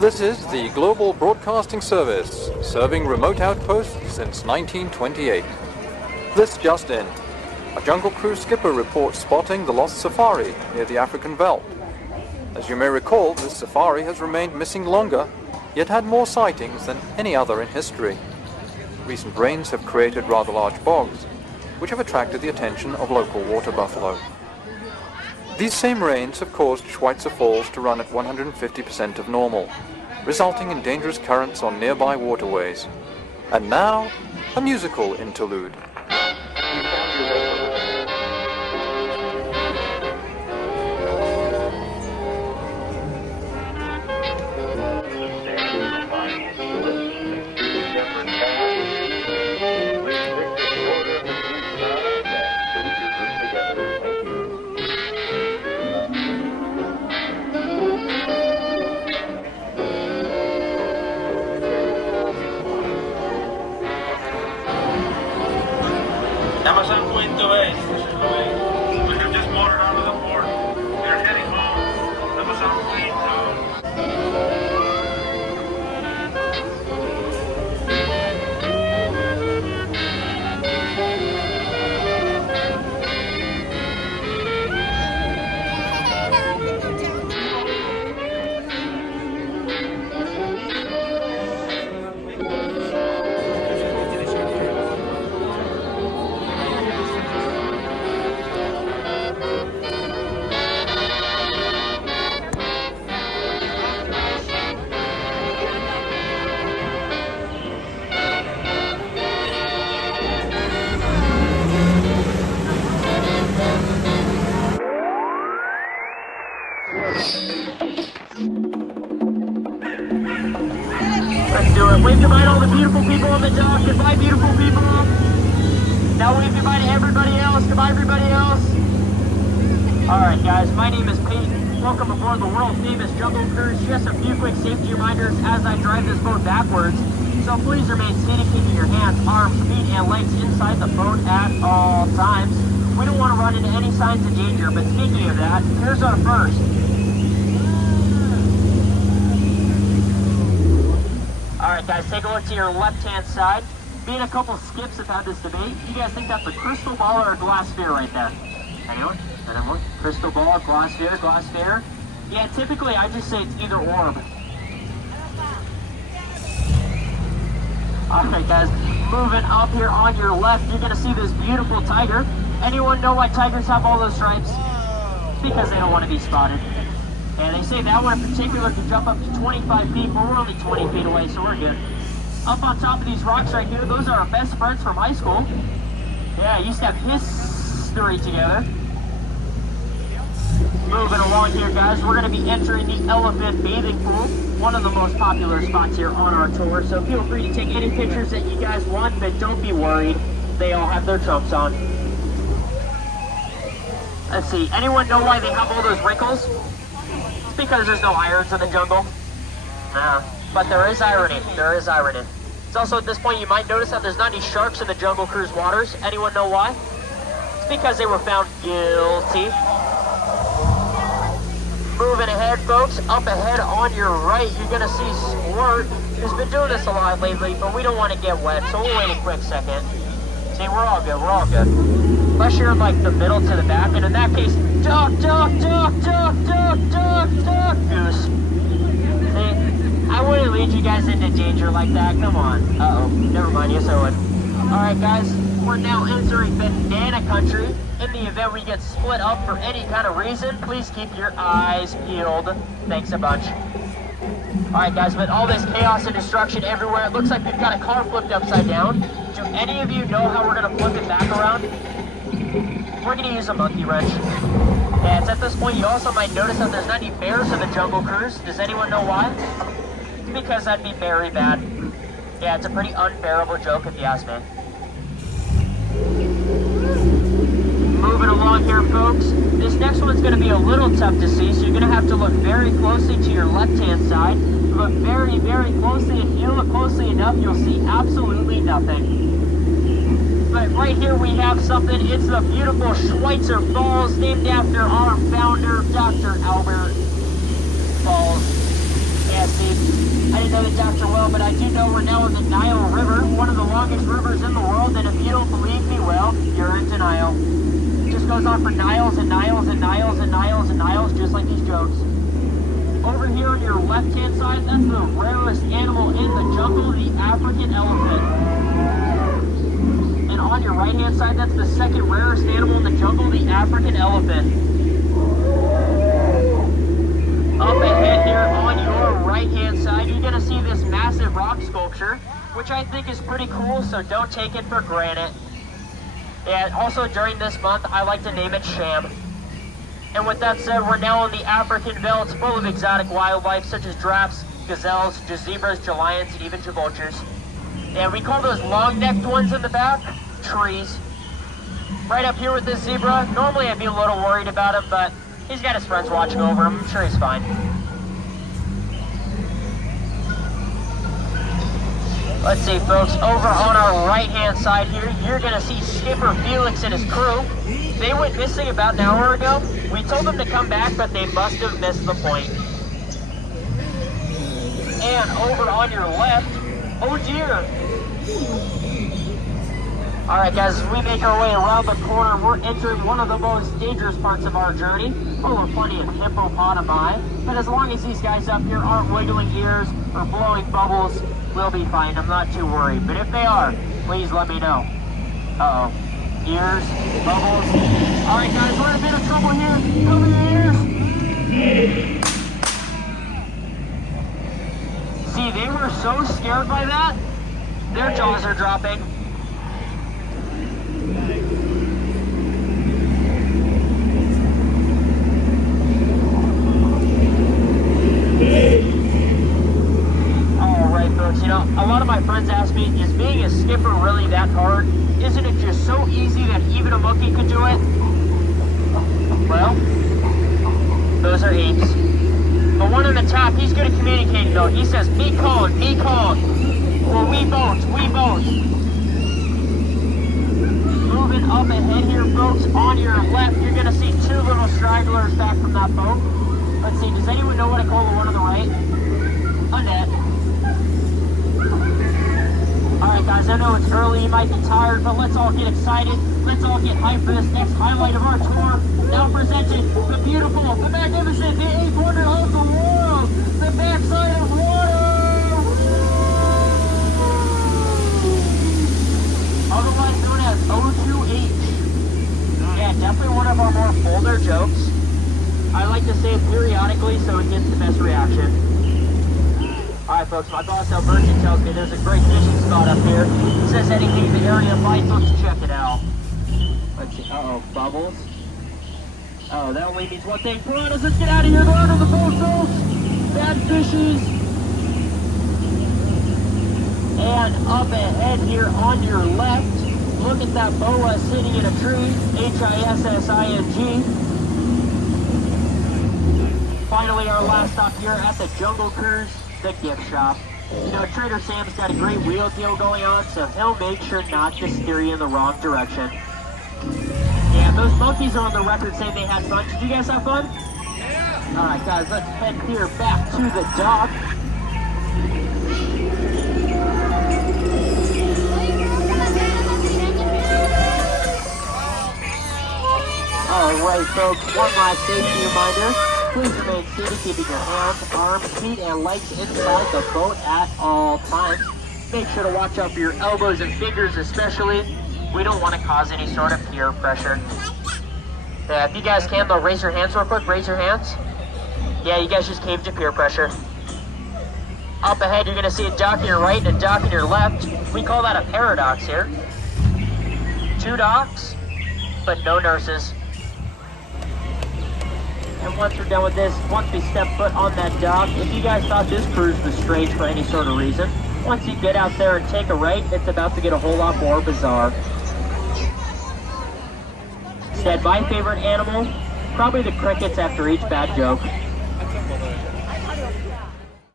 This is the Global Broadcasting Service, serving remote outposts since 1928. This just in. A Jungle Cruise skipper reports spotting the lost safari near the African Veldt. As you may recall, this safari has remained missing longer, yet had more sightings than any other in history. Recent rains have created rather large bogs, which have attracted the attention of local water buffalo. These same rains have caused Schweitzer Falls to run at 150% of normal, resulting in dangerous currents on nearby waterways. And now, a musical interlude. Estamos en Quinto Base. We have just motored out of the port. They're heading home. Estamos en Quinto. Let's do it. Wave goodbye to all the beautiful people on the dock. Goodbye, beautiful people. Now wave goodbye to everybody else. Goodbye, everybody else. Alright, guys. My name is Peyton. Welcome aboard the world-famous Jungle Cruise. Just a few quick safety reminders as I drive this boat backwards. So please remain seated, keeping your hands, arms, feet, and legs inside the boat at all times. We don't want to run into any signs of danger, but speaking of that, here's our first. Alright guys, take a look to your left-hand side. Me and a couple skips have had this debate. You guys think that's a crystal ball or a glass sphere right there? Anyone? Anyone? Crystal ball, glass sphere, glass sphere? Yeah, typically I just say it's either orb. Alright guys, moving up here on your left, you're going to see this beautiful tiger. Anyone know why tigers have all those stripes? It's because they don't want to be spotted. And they say that one in particular can jump up to 25 feet, but we're only 20 feet away, so we're good. Up on top of these rocks right here, those are our best friends from high school. Yeah, used to have history together. Moving along here, guys, we're going to be entering the Elephant Bathing Pool, one of the most popular spots here on our tour, so feel free to take any pictures that you guys want, but don't be worried. They all have their trunks on. Let's see, anyone know why they have all those wrinkles? It's because there's no irons in the jungle. But there is irony. There is irony. It's also at this point you might notice that there's not any sharks in the Jungle Cruise waters. Anyone know why? It's because they were found guilty. Moving ahead, folks. Up ahead on your right, you're going to see Squirt, who's been doing this a lot lately, but we don't want to get wet, so we'll wait a quick second. See, we're all good. We're all good. Unless you're in, like, the middle to the back, and in that case, duck, duck, duck, duck, duck, duck, duck, goose. See, I wouldn't lead you guys into danger like that. Come on. Uh-oh. Never mind. Yes, I would. Alright, guys. We're now entering banana country. In the event we get split up for any kind of reason, please keep your eyes peeled. Thanks a bunch. Alright, guys. With all this chaos and destruction everywhere, it looks like we've got a car flipped upside down. Do any of you know how we're going to flip it back around? We're going to use a monkey wrench. And at this point, you also might notice that there's not any bears in the Jungle Cruise. Does anyone know why? It's because that'd be very bad. Yeah, it's a pretty unbearable joke if you ask me. Moving along here, folks. This next one's going to be a little tough to see, so you're going to have to look very closely to your left-hand side. Look very, very closely. If you look closely enough, you'll see absolutely nothing. But right here we have something. It's the beautiful Schweitzer Falls, named after our founder, Dr. Albert Falls. Yeah, see, we're now in the Nile River, one of the longest rivers in the world, and if you don't believe me, well, you're in denial. It just goes on for miles and miles and miles and miles and miles, just like these jokes. Over here on your left-hand side, that's the rarest animal in the jungle, the African elephant. And on your right-hand side, that's the second rarest animal in the jungle, the African elephant. Up ahead here on your right-hand side, you're going to see this massive rock sculpture, which I think is pretty cool, so don't take it for granted. And also during this month, I like to name it Sham. And with that said, we're now in the African Vale. It's full of exotic wildlife such as giraffes, gazelles, zebras, lions, and even vultures. And we call those long-necked ones in the back trees. Right up here with this zebra, normally I'd be a little worried about him, but he's got his friends watching over him. I'm sure he's fine. Let's see, folks, over on our right-hand side here, you're going to see Skipper Felix and his crew. They went missing about an hour ago. We told them to come back, but they must have missed the point. And over on your left, oh dear. Alright guys, as we make our way around the corner, we're entering one of the most dangerous parts of our journey. Oh, we're plenty of hippopotami, but as long as these guys up here aren't wiggling ears or blowing bubbles, we'll be fine. I'm not too worried, but if they are, please let me know. Uh-oh. Ears, bubbles. Alright guys, we're in a bit of trouble here. Cover your ears. See, they were so scared by that, their jaws are dropping. Alright folks, you know, a lot of my friends ask me, is being a skipper really that hard? Isn't it just so easy that even a monkey could do it? Well, those are apes. The one on the top, he's good at communicating though. He says, me cone, or we boat. Moving up ahead here, folks, on your left, you're gonna see two little stragglers back from that boat. Let's see, does anyone know what I call the one on the right? A net. Alright guys, I know it's early, you might be tired, but let's all get excited. Let's all get hyped for this next highlight of our tour. Now presenting the beautiful, the magnificent, the eighth wonder of the world, the backside of water! Otherwise known as O2H. Yeah, definitely one of our more bolder jokes. I like to say it periodically so it gets the best reaction. Alright folks, my boss Alberti tells me there's a great fishing spot up here. He says anything in the area of lights, let's check it out. Let's see, uh-oh, bubbles. Oh, that only means one thing. Piranhas, let's get out of here, go out of the boat, folks! Bad fishes! And up ahead here on your left, look at that boa sitting in a tree, H-I-S-S-I-N-G. Finally, our last stop here at the Jungle Cruise, the gift shop. You know, Trader Sam's got a great wheel deal going on, so he'll make sure not to steer you in the wrong direction. Yeah, those monkeys are on the record saying they had fun. Did you guys have fun? Yeah! Alright guys, let's head here back to the dock. Alright folks, one last safety reminder. Please remain seated, keeping your hands, arms, feet, and legs inside the boat at all times. Make sure to watch out for your elbows and fingers especially. We don't want to cause any sort of peer pressure. Yeah, if you guys can, though, raise your hands real quick. Raise your hands. Yeah, you guys just caved to peer pressure. Up ahead, you're going to see a dock on your right and a dock on your left. We call that a paradox here. 2 docks, but no nurses. And once we're done with this, once we step foot on that dock, if you guys thought this cruise was strange for any sort of reason, once you get out there and take a right, it's about to get a whole lot more bizarre. Instead, my favorite animal, probably the crickets after each bad joke.